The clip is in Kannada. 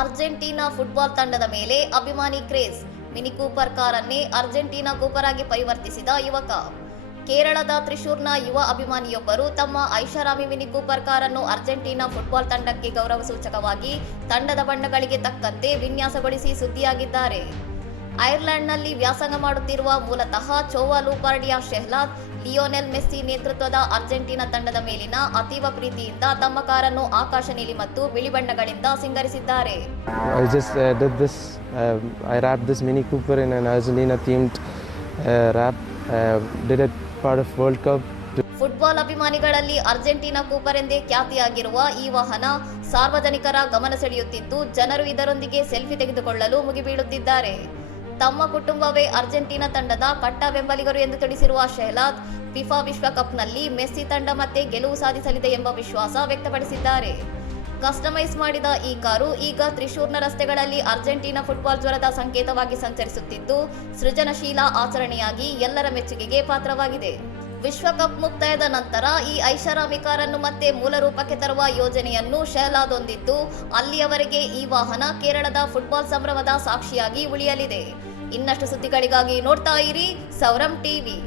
ಅರ್ಜೆಂಟೀನಾ ಫುಟ್ಬಾಲ್ ತಂಡದ ಮೇಲೆ ಅಭಿಮಾನಿ ಕ್ರೇಜ್. ಮಿನಿ ಕೂಪರ್ ಕಾರನ್ನೇ ಅರ್ಜೆಂಟೀನಾ ಕೂಪರ್ ಆಗಿ ಪರಿವರ್ತಿಸಿದ ಯುವಕ. ಕೇರಳದ ತ್ರಿಶೂರ್ನ ಯುವ ಅಭಿಮಾನಿಯೊಬ್ಬರು ತಮ್ಮ ಐಷಾರಾಮಿ ಮಿನಿ ಕೂಪರ್ ಕಾರನ್ನು ಅರ್ಜೆಂಟೀನಾ ಫುಟ್ಬಾಲ್ ತಂಡಕ್ಕೆ ಗೌರವ ಸೂಚಕವಾಗಿ ತಂಡದ ಬಣ್ಣಗಳಿಗೆ ತಕ್ಕಂತೆ ವಿನ್ಯಾಸಗೊಳಿಸಿ ಸುದ್ದಿಯಾಗಿದ್ದಾರೆ. ಐರ್ಲೆಂಡ್ನಲ್ಲಿ ವ್ಯಾಸಂಗ ಮಾಡುತ್ತಿರುವ ಮೂಲತಃ ಚೋವಾ ಲೂಪಾರ್ಡಿಯಾ ಶೆಹ್ಲಾದ್ ಲಿಯೋನೆಲ್ ಮೆಸ್ಸಿ ನೇತೃತ್ವದ ಅರ್ಜೆಂಟೀನಾ ತಂಡದ ಮೇಲಿನ ಅತೀವ ಪ್ರೀತಿಯಿಂದ ತಮ್ಮ ಕಾರನ್ನು ಆಕಾಶ ನೀಲಿ ಮತ್ತು ಬಿಳಿ ಬಣ್ಣಗಳಿಂದ ಸಿಂಗರಿಸಿದ್ದಾರೆ. I wrapped this Mini Cooper in an Argentina themed wrap. Did it part of World Cup. Football ಅಭಿಮಾನಿಗಳಲ್ಲಿ ಅರ್ಜೆಂಟೀನಾ ಕೂಪರ್ ಎಂದೇ ಖ್ಯಾತಿಯಾಗಿರುವ ಈ ವಾಹನ ಸಾರ್ವಜನಿಕರ ಗಮನ ಸೆಳೆಯುತ್ತಿದ್ದು, ಜನರು ಇದರೊಂದಿಗೆ ಸೆಲ್ಫಿ ತೆಗೆದುಕೊಳ್ಳಲು ಮುಗಿಬೀಳುತ್ತಿದ್ದಾರೆ. ತಮ್ಮ ಕುಟುಂಬವೇ ಅರ್ಜೆಂಟೀನಾ ತಂಡದ ಕಟ್ಟ ಬೆಂಬಲಿಗರು ಎಂದು ತಿಳಿಸಿರುವ ಶೆಹ್ಲಾದ್, ಫಿಫಾ ವಿಶ್ವಕಪ್ನಲ್ಲಿ ಮೆಸ್ಸಿ ತಂಡ ಮತ್ತೆ ಗೆಲುವು ಸಾಧಿಸಲಿದೆ ಎಂಬ ವಿಶ್ವಾಸ ವ್ಯಕ್ತಪಡಿಸಿದ್ದಾರೆ. ಕಸ್ಟಮೈಸ್ ಮಾಡಿದ ಈ ಕಾರು ಈಗ ತ್ರಿಶೂರ್ನ ರಸ್ತೆಗಳಲ್ಲಿ ಅರ್ಜೆಂಟೀನಾ ಫುಟ್ಬಾಲ್ ಜ್ವರದ ಸಂಕೇತವಾಗಿ ಸಂಚರಿಸುತ್ತಿದ್ದು, ಸೃಜನಶೀಲ ಆಚರಣೆಯಾಗಿ ಎಲ್ಲರ ಮೆಚ್ಚುಗೆಗೆ ಪಾತ್ರವಾಗಿದೆ. ವಿಶ್ವಕಪ್ ಮುಕ್ತಾಯದ ನಂತರ ಈ ಐಷಾರಾಮಿ ಕಾರನ್ನು ಮತ್ತೆ ಮೂಲ ರೂಪಕ್ಕೆ ತರುವ ಯೋಜನೆಯನ್ನು ಶೆಹ್ಲಾದ್ ಹೊಂದಿದ್ದು, ಅಲ್ಲಿಯವರೆಗೆ ಈ ವಾಹನ ಕೇರಳದ ಫುಟ್ಬಾಲ್ ಸಂಭ್ರಮದ ಸಾಕ್ಷಿಯಾಗಿ ಉಳಿಯಲಿದೆ. ಇನ್ನಷ್ಟು ಸುದ್ದಿಗಳಿಗಾಗಿ ನೋಡ್ತಾ ಇರಿ ಸೌರಂ ಟಿವಿ.